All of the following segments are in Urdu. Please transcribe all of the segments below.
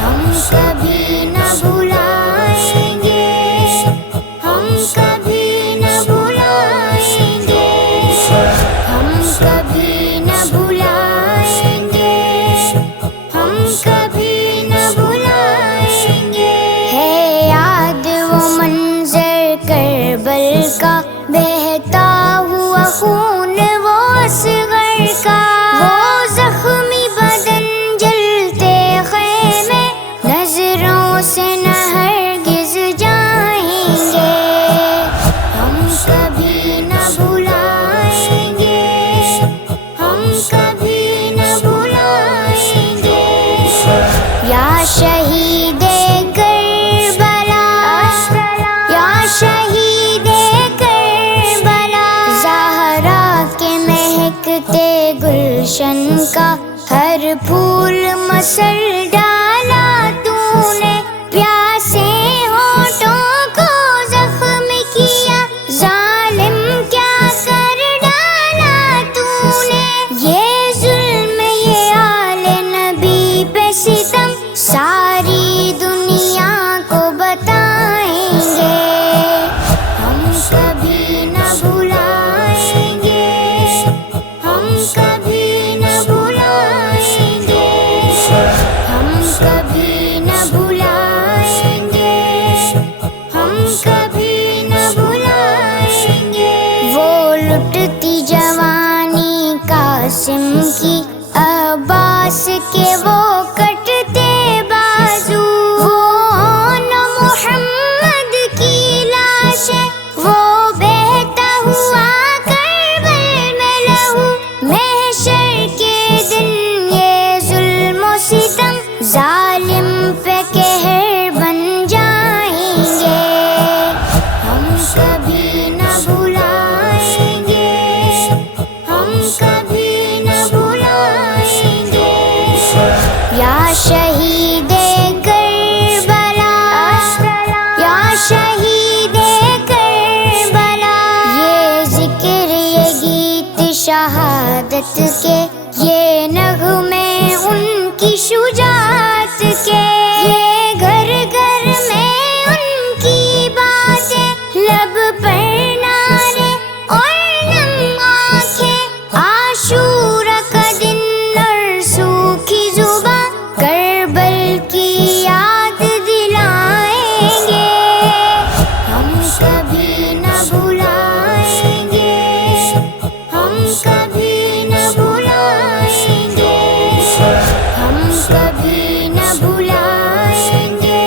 ہم کبھی نہ بھلائیں گے، ہم کبھی نہ بھلائیں گے، ہم کبھی نہ بھلائیں گے، ہم کبھی نہ بھلائیں گے۔ ہے یاد وہ منظر کربل کا، بہتا ہوا خون وہ اصغر کا، وہ زخمی بدن جلتے خیمے، نظروں سے نہ ہرگز جائیں گے۔ ہم کبھی نہ بھلائیں گے، ہم کبھی نہ بھلائیں گے۔ یا شہید کربلا، یا شہید کربلا، زہرا کے مہکتے گلشن کا ہر پھول مسل ڈالا تو نے، پیاسے ہونٹوں کو زخم کیا، ظالم کیا کر ڈالا تو نے۔ یہ ظلم یہ آل نبی پہ ستم، ساری دنیا کو بتائیں گے۔ ہم کبھی نہ بھلائیں گے، ہم کبھی نہ بھلائیں گے، ہم کبھی نہ بھلائیں گے، ہم کبھی نہ بھلائیں گے۔ وہ لٹتی جوانی قاسم کی، عباس کے وہ کٹتے بازو، وہ محمد کی لاشیں، وہ بہتا ہوا کربل میں لہو، محشر کے دن یہ ظلم و ستم، ظالم پہ قہر بن جائیں گے۔ ہم کبھی نہ بھلائیں گے، ہم کبھی نہ بھلائیں گے۔ یا شہید کربلا، یا شہید کربلا، یہ ذکر یہ گیت شہادت کے، یہ نغمے ان کی شجاعت کے، یہ گھر گھر میں ان کی باتیں، لب پر نعرے اور نم آنکھیں، عاشورہ کا دن اور سوکھی زباں، کربل کی یاد دلائیں گے۔ ہم کبھی نہ بھلائیں گے، ہم کبھی نہ بھلائیں گے، ہم کبھی نہ بھلائیں گے،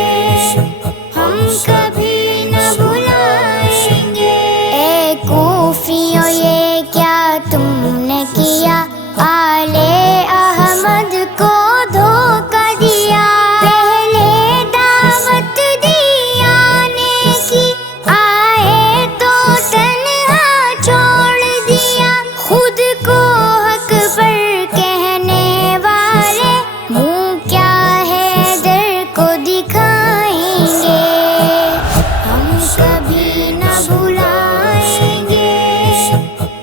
ہم کبھی نہ بھلائیں گے۔ اے کوفیوں یہ کیا تم نے کیا، آل احمد کو دھوکہ دیا، پہلے دعوت دی آنے کی، آئے تو تنہا چھوڑ دیا، خود کو حق پر کہنے والے، منہ کیا ہے در کو دکھائیں گے۔ ہم کبھی نہ بھلائیں گے،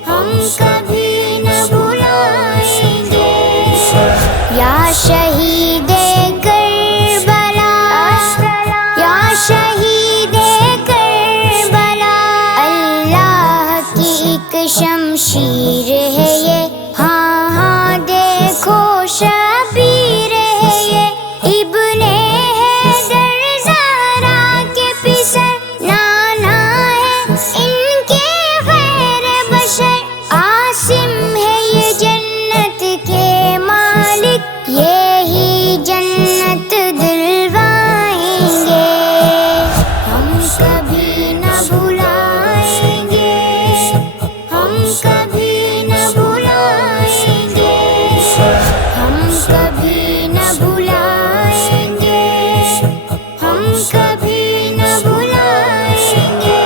ہم کبھی نہ بھلائیں گے۔ یا شہید کربلا، یا شہید کربلا، اللہ کی ایک شمشیر ہے یہ، ہاں ہاں دیکھو شبیر ہے یہ، ابن حیدر زہرا کے پسر، نانا ہے ان کے خیر بشر، عاصم ہے یہ جنت کے مالک، یہی جنت دلوائیں گے۔ ہم کبھی نہ بھلائیں گے، ہم کبھی نہ بھلائیں گے، ہم کبھی نہ بھلائیں گے، ہم کبھی نہ بھلائیں گے۔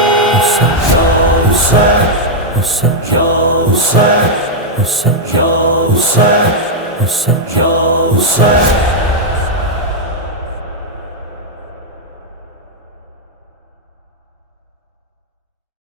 Hussein